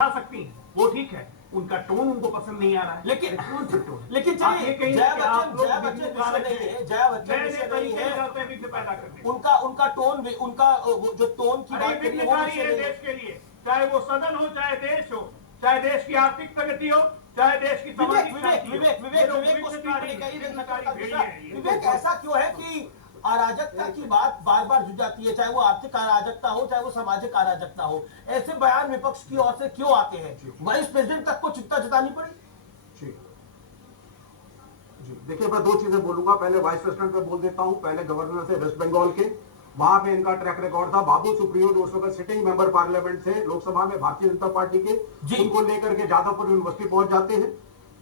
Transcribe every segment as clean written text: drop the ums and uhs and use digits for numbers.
आ सकती हैं, वो ठीक है, उनका टोन उनको पसंद नहीं आ रहा है। लेकिन चलिए जया बच्चन विषय नहीं है, जया बच्चन विषय नहीं है, पैदा करने उनका टोन, उनका जो टोन की बात करिए वो विषय नहीं है। देश के लिए, चाहे वो सदन हो, चाहे देश हो, चाहे देश की आर्थिक प्रगति हो, चाहे देश की विवेक ऐसा क्यों है कि अराजकता की बात बार बार जुड़ जाती है, चाहे वो आर्थिक अराजकता हो, चाहे वो सामाजिक अराजकता हो, ऐसे बयान विपक्ष की ओर से क्यों आते हैं? वाइस प्रेसिडेंट तक को चिंता जतानी पड़ी। जी देखिए, मैं दो चीजें बोलूंगा। पहले वाइस प्रेसिडेंट पे बोल देता हूं। पहले गवर्नर थे वेस्ट बंगाल के, वहां पे इनका ट्रैक रिकॉर्ड था। बाबू सुप्रियो जो उस वक्त सिटिंग मेंबर पार्लियामेंट थे लोकसभा में भारतीय जनता पार्टी के, उनको लेकर के जादवपुर यूनिवर्सिटी पहुंच जाते हैं।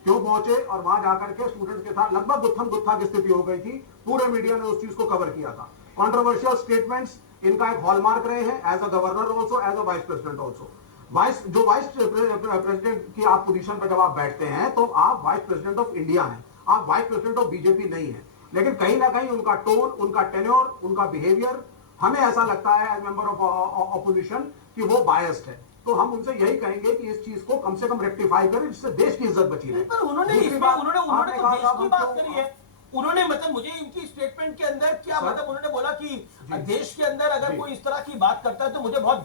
क्यों पहुंचे? और वहां जाकर के स्टूडेंट्स के साथ लगभग गुत्थम गुत्था की स्थिति हो गई थी। पूरे मीडिया ने उस चीज को कवर किया था। कॉन्ट्रोवर्शियल स्टेटमेंट्स इनका एक हॉलमार्क रहे हैं, as a governor also, as a vice president also. Vice president की आप पोजीशन पर जब आप बैठते हैं तो आप वाइस प्रेसिडेंट ऑफ इंडिया हैं, आप वाइस प्रेसिडेंट ऑफ बीजेपी नहीं है। लेकिन कहीं ना कहीं उनका टोन, उनका टेन्योर, उनका बिहेवियर हमें ऐसा लगता है एज मेंबर ऑफ ऑपोजिशन कि वो बायस्ड है। तो हम उनसे यही कहेंगे कि इस चीज को कम से कम रेक्टिफाई करें, जिससे देश की इज्जत बची रहे। पर उन्होंने तो देश की बात करी है। उन्होंने मतलब मुझे इनकी स्टेटमेंट के अंदर क्या मतलब उन्होंने बोला कि देश के अंदर अगर कोई इस तरह की बात करता है तो मुझे बहुत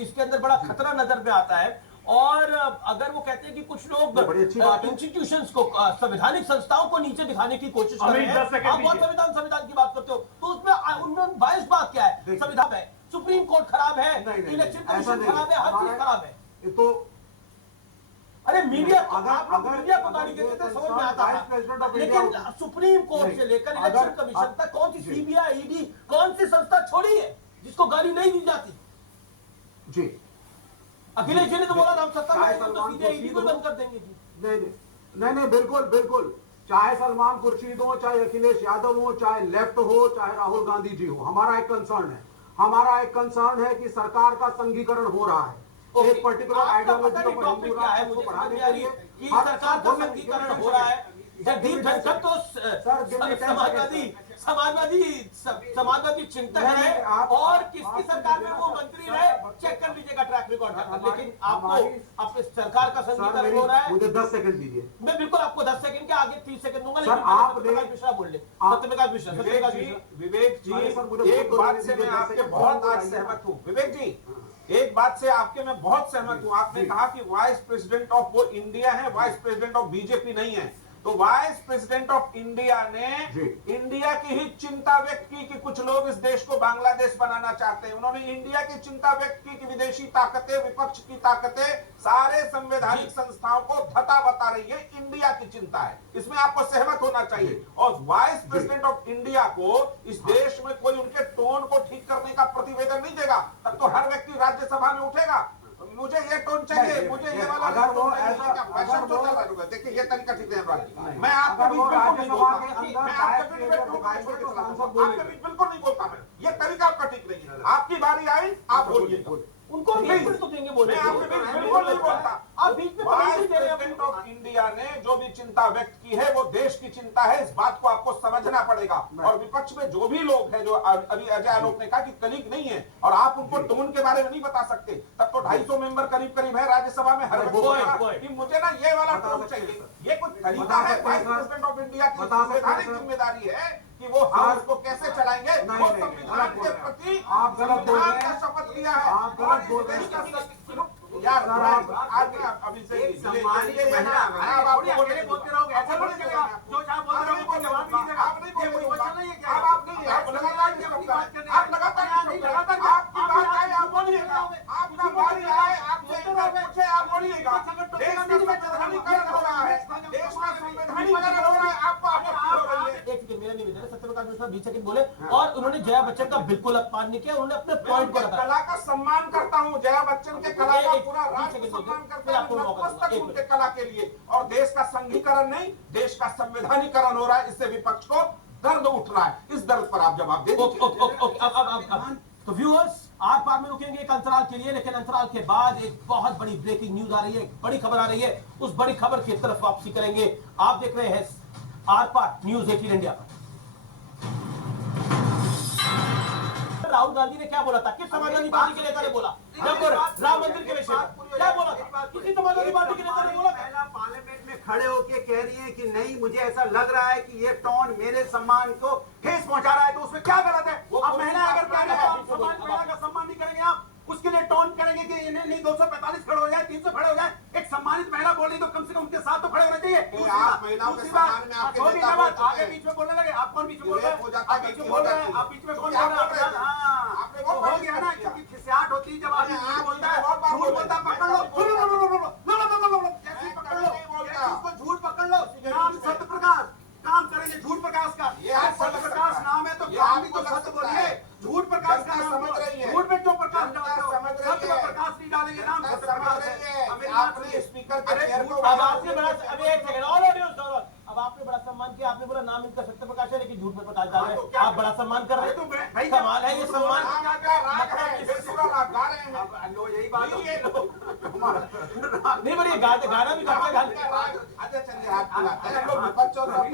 इसके अंदर बड़ा खतरा नजर में आता है। और अगर वो कहते हैं कि कुछ लोग इंस्टीट्यूशंस को, संवैधानिक संस्थाओं को नीचे दिखाने की कोशिश कर रहे हैं, आप बहुत संविधान की बात करते हो, तो उसमें उनमें बायस बात क्या है? संविधान है, सुप्रीम कोर्ट खराब है, इलेक्शन कमीशन खराब है, हर चीज खराब है। तो अरे मीडिया अगर मीडिया को गाली देते थे समझ में आता है, लेकिन सुप्रीम कोर्ट से लेकर इलेक्शन कमीशन तक कौन सी सीबीआई, ईडी, कौन सी संस्था छोड़ी है जिसको गाली नहीं दी जाती? जी, अखिलेश जी ने तो बोला हम सत्ता में तो सीधे ईडी को बंद कर देंगे जी। नहीं, बिल्कुल। चाहे सलमान खुर्शीद हो, चाहे अखिलेश यादव हो, चाहे लेफ्ट हो, चाहे राहुल गांधी जी हो, हमारा एक कंसर्न है कि सरकार का संघीकरण हो रहा है। एक पर्टिकुलर आइडियोलॉजी को बढ़ाने के लिए सरकार का संघीकरण हो रहा है। जगदीप धनखड़ तो समाजवादी चिंतक है और किसकी सरकार में वो मंत्री रहे, चेक कर लीजिएगा ट्रैक रिकॉर्ड। लेकिन आपको अपने सरकार का संघीकरण हो रहा है। मुझे 10 सेकंड दीजिए। मैं बिल्कुल आपको 10 सेकंड के आगे 30 सेकंड दूंगा। सर आप मिश्रा बोल ले, सत्यप्रकाश मिश्रा। विवेक जी, एक बात से मैं आपके बहुत आज सहमत हूँ। विवेक जी, एक बात से आपके मैं बहुत सहमत हूँ। आपने कहा कि वाइस प्रेसिडेंट ऑफ वो इंडिया है, वाइस प्रेसिडेंट ऑफ बीजेपी नहीं है। तो वाइस प्रेसिडेंट ऑफ इंडिया ने इंडिया की ही चिंता व्यक्त की कि कुछ लोग इस देश को बांग्लादेश बनाना चाहते हैं। उन्होंने इंडिया की चिंता व्यक्त की कि विदेशी ताकतें, विपक्ष की ताकतें सारे संवैधानिक संस्थाओं को धता बता रही है। इंडिया की चिंता है, इसमें आपको सहमत होना चाहिए। और वाइस प्रेसिडेंट ऑफ इंडिया को इस देश में कोई उनके टोन को ठीक करने का प्रतिवेदन नहीं देगा, तब तो हर व्यक्ति राज्यसभा में उठेगा, मुझे ये टोन चाहिए, मुझे ये वाला। अगर वो ऐसा फैशन जो चल रहा है, देखिए ये तरीका ठीक नहीं है। मैं आपके बीच बिल्कुल नहीं बोलता, मैं ये तरीका आपका ठीक नहीं है। आपकी बारी आई, आप बोलिए, उनको तो देंगे बोले। मैं आपके बीच बिल्कुल नहीं बोलता। आप बीच में प्रेसिडेंट ऑफ इंडिया ने जो भी चिंता व्यक्त की है वो देश की चिंता है, इस बात को आपको समझना पड़ेगा। और विपक्ष में जो भी लोग हैं, जो अभी अजय आलोक ने कहा कि कलीग नहीं है और आप उनको टोन के बारे में नहीं बता सकते, तब तो 250 मेंबर करीब है राज्यसभा में। हर व्यक्ति कि मुझे ना ये वाला टोन चाहिए, ये कुछ तरीका है? वाइस प्रेसिडेंट ऑफ इंडिया की संवैधानिक जिम्मेदारी है कि वो हाउस को कैसे चलाएंगे। वो संविधान के प्रति आप गलत बोल रहे हैं, शपथ लिया है। आप गलत बोल रहे हैं यार, आज अभी से आप बोलते रहोगे, ऐसा नहीं चलेगा। जो चाहे बोलते रहोगे, कोई जवाब नहीं देगा। आप नहीं बोलेंगे, आप लगातार आपकी बात आए आप बोलिएगा, आपका बारी आए आप पूछे आप बोलिएगा। देश में संवैधानिकरण हो रहा है, देश में संवैधानिकरण हो रहा है, आपको आपत्ति हो रही है। एक सेकंड, मेरा निवेदन है, सत्यप्रकाश मिश्रा 20 सेकंड बोले और उन्होंने जया बच्चन का बिल्कुल अपमान नहीं किया। उन्होंने अपने पॉइंट को रखा। कला का सम्मान करता हूँ, जया बच्चन के कला का पूरा राष्ट्र सम्मान करता है, नतमस्तक उनके कला के लिए। और देश का संघीकरण नहीं, देश का संवैधानिकरण हो रहा है, इससे विपक्ष को दर्द उठ रहा है। इस दर्द पर आप जवाब दे दीजिए। तो व्यूअर्स, आर पार में रुकेंगे एक अंतराल के लिए, लेकिन अंतराल के बाद एक बहुत बड़ी ब्रेकिंग न्यूज आ रही है, एक बड़ी खबर आ रही है। उस बड़ी खबर की तरफ वापसी करेंगे। आप देख रहे हैं आर पार न्यूज 18 इंडिया पर। राहुल गांधी ने क्या बोला था, किस समाजवादी पार्टी के नेता ने बोला जब राम मंदिर के विषय में क्या बोला था, किसी समाजवादी पार्टी के नेता ने बोला था? महिला पार्लियामेंट में खड़े होके कह रही है कि नहीं, मुझे ऐसा लग रहा है कि ये टोन मेरे सम्मान को ठेस पहुंचा रहा है, तो उसमें क्या गलत है? अब महिला अगर कह रहे हैं तो आप महिला का सम्मान नहीं करेंगे, आप उसके लिए टोन करेंगे कि इन्हें नहीं 245 खड़े हो जाए, 300 खड़े हो जाए। एक सम्मानित महिला बोल रही तो कम से कम उनके साथ तो खड़े होना चाहिए। आप महिलाओं के सम्मान में आपके नेता बोलते आगे हैं। बीच में बोलने लगे, आप कौन बीच में बोल रहे हैं? हो जाता आप बीच में बोल रहे हैं, आप बीच में कौन क्या बोल रहा बोल रहे है? थे? हाँ, आपने तो बहुत हो गया ना, क्योंकि खिसियाहट होती है जब आदमी अरे झूठ आप बोलता है, बहुत बार झूठ बोलता है, पकड़ लो, जैसे ही पकड़ लो, नहीं बोलता। उसको झूठ पकड़ लो। नाम सत्य प्रकाश, काम करेंगे झूठ प्रकाश का। ये आप सत्य समझ प्रकाश सकते नाम है तो ये काम भी आपको तो लग सत्य सकता बोलिए। है। झूठ प्रकाश का जनता नाम समझ रही है। झूठ में क्यों प्रकाश जनता डालते हो? समझ रही सत्य में है। प्रकाश नहीं डालेंगे, नाम जनता सत्य समझ प्रकाश रही है। है अब मेरी कि बात आपने सुनिए। स्पीकर के अरे चेयर झूठ को अब प्रकाश आपने बड़ा, अभी एक सेकंड, ऑल ऑडियंस, अब आपने बड़ा सम्मान किया, आपने बोला नाम इनका सत्य प्रकाश है लेकिन झूठ में प्रकाश डाल रहे हाँ, तो हैं, क्या आप बड़ा सम्मान कर रहे तो हैं, भाई सवाल है ये सम्मान। राग का राग है, बेसुरा राग गा रहे हैं। अब लो, यही बात नहीं, है। नहीं बड़ी गाना भी करते राग का राग, आजा चलिए हाथ मिलाते हैं, हम लोग विपक्ष और आप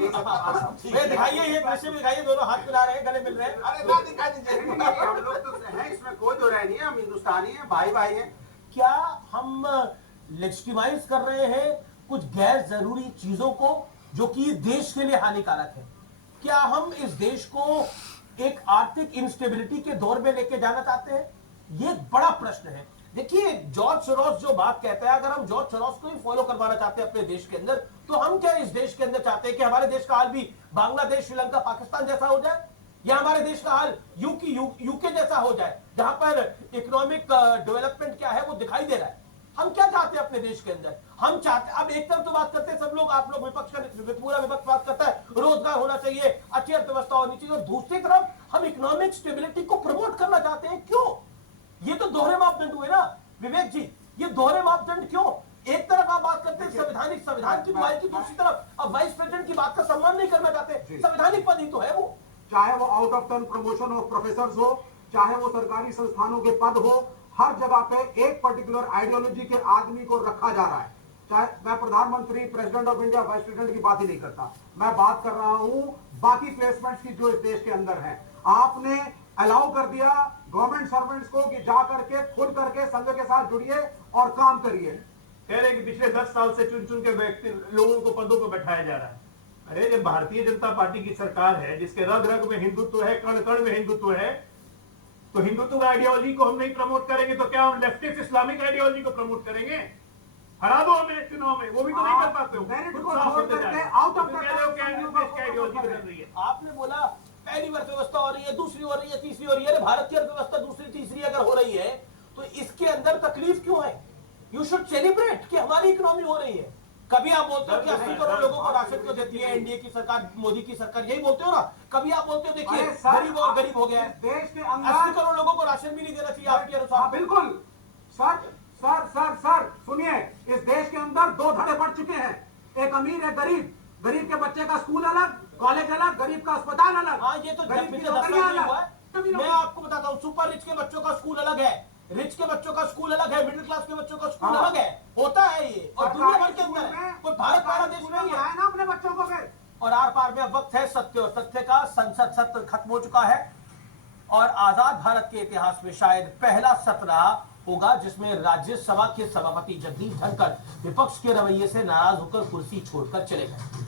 हैं, दिखाइए ये दृश्य में दिखाइए, दोनों हाथ मिला रहे हैं, गले मिल रहे हैं। अरे ना दिखा दीजिए। हम लोग तो हैं, इसमें कोई दो राय नहीं है, हम हिंदुस्तानी हैं, भाई भाई हैं। क्या हम लेजिटिमाइज कर रहे हैं कुछ गैर जरूरी चीजों को जो कि देश के लिए हानिकारक है? क्या हम इस देश को एक आर्थिक इंस्टेबिलिटी के दौर में लेके जाना चाहते हैं? ये एक बड़ा प्रश्न है। देखिए, जॉर्ज सोरोस जो बात कहता है, अगर हम जॉर्ज सोरोस को ही फॉलो करवाना चाहते हैं अपने देश के अंदर, तो हम क्या इस देश के अंदर चाहते हैं कि हमारे देश का हाल भी बांग्लादेश, श्रीलंका, पाकिस्तान जैसा हो जाए, या हमारे देश का हाल यूके जैसा हो जाए, जहां पर इकोनॉमिक डेवलपमेंट क्या है वो दिखाई दे रहा है? हम क्या चाहते हैं अपने देश के अंदर? हम चाहते, अब एक तरफ तो बात करते हैं सब लोग, आप लोग विपक्ष का, पूरा विपक्ष बात करता है रोजगार होना चाहिए, अच्छी अर्थव्यवस्था होनी चाहिए, और दूसरी तरफ हम इकोनॉमिक स्टेबिलिटी को प्रमोट करना चाहते हैं। क्यों? ये तो दोहरे मापदंड हुए ना विवेक जी, ये दोहरे मापदंड क्यों? एक तरफ आप बात करते हैं संविधान की बुआई की, दूसरी तरफ अब वाइस प्रेसिडेंट की बात का सम्मान नहीं करना चाहते। संवैधानिक पद ही तो है वो। चाहे वो out of turn promotion of professor हो, चाहे वो सरकारी संस्थानों के पद हो, हर जगह पे एक पर्टिकुलर आइडियोलॉजी के आदमी को रखा जा रहा है। चाहे मैं प्रधानमंत्री, president of India, vice president की बात ही नहीं करता, मैं बात कर रहा हूं बाकी प्लेसमेंट्स की जो इस देश के अंदर है। आपने अलाउ कर दिया गवर्नमेंट सर्वेंट्स को कि जा करके खुद करके संघ के साथ जुड़िए और काम करिए। कह रहे हैं कि पिछले 10 साल से चुन चुन के व्यक्ति लोगों को पदों पर बैठाया जा रहा है। अरे जब भारतीय जनता पार्टी की सरकार है, जिसके रग रग में हिंदुत्व है, कण कण में हिंदुत्व है, तो हिंदुत्व आइडियोलॉजी को हम नहीं प्रमोट करेंगे तो क्या हम लेफ्टिस्ट इस्लामिक आइडियोलॉजी को प्रमोट करेंगे? हरा दो हमें चुनाव में, वो भी तो नहीं कर पाते हो। मेरिट खुद को साफ छोड़ होते जा करके रहे हो। आउट ऑफ तुम कह रहे हो कि आइडियोलॉजी बदल रही है। आपने बोला पहली अर्थव्यवस्था हो रही है, दूसरी हो रही है, तीसरी हो रही है। अरे भारत की अर्थव्यवस्था दूसरी तीसरी अगर हो रही है तो इसके अंदर तकलीफ क्यों है? यू शुड सेलिब्रेट कि हमारी इकोनॉमी हो रही है। कभी आप बोलते हो कि 80 करोड़ लोगों को राशन क्यों देती है एनडीए की सरकार, मोदी की सरकार, यही बोलते हो ना। कभी आप बोलते हो देखिए अरे सर, गरीब और गरीब हो गया है, इस देश के 80 अंदर करोड़ लोगों को राशन भी नहीं देना चाहिए आपके हाँ, अनुसार। बिल्कुल सर सर सर सर सुनिए, इस देश के अंदर दो धड़े बढ़ चुके हैं, एक अमीर है गरीब। गरीब के बच्चे का स्कूल अलग, कॉलेज अलग, गरीब का अस्पताल अलग। हाँ, ये तो गरीब की पिछले 10 नौकरियां साल में अलग। हुआ है। मैं आपको बताता हूँ, सुपर रिच के बच्चों का स्कूल अलग है, रिच के बच्चों का स्कूल अलग है, मिडिल क्लास के बच्चों का स्कूल हाँ। अलग है। होता है ये, और दुनिया भर के अंदर सरकारी है, स्कूल कोई भारत सरकारी वाला देश स्कूल में नहीं है। पढ़ाए ना अपने बच्चों को फिर। और आर पार में अब वक्त है सत्य और तथ्य का। संसद सत्र खत्म हो चुका है और आजाद भारत के इतिहास में शायद पहला सत्र होगा जिसमें राज्यसभा के सभापति जगदीप धनखड़ विपक्ष के रवैये से नाराज होकर कुर्सी छोड़कर चले गए।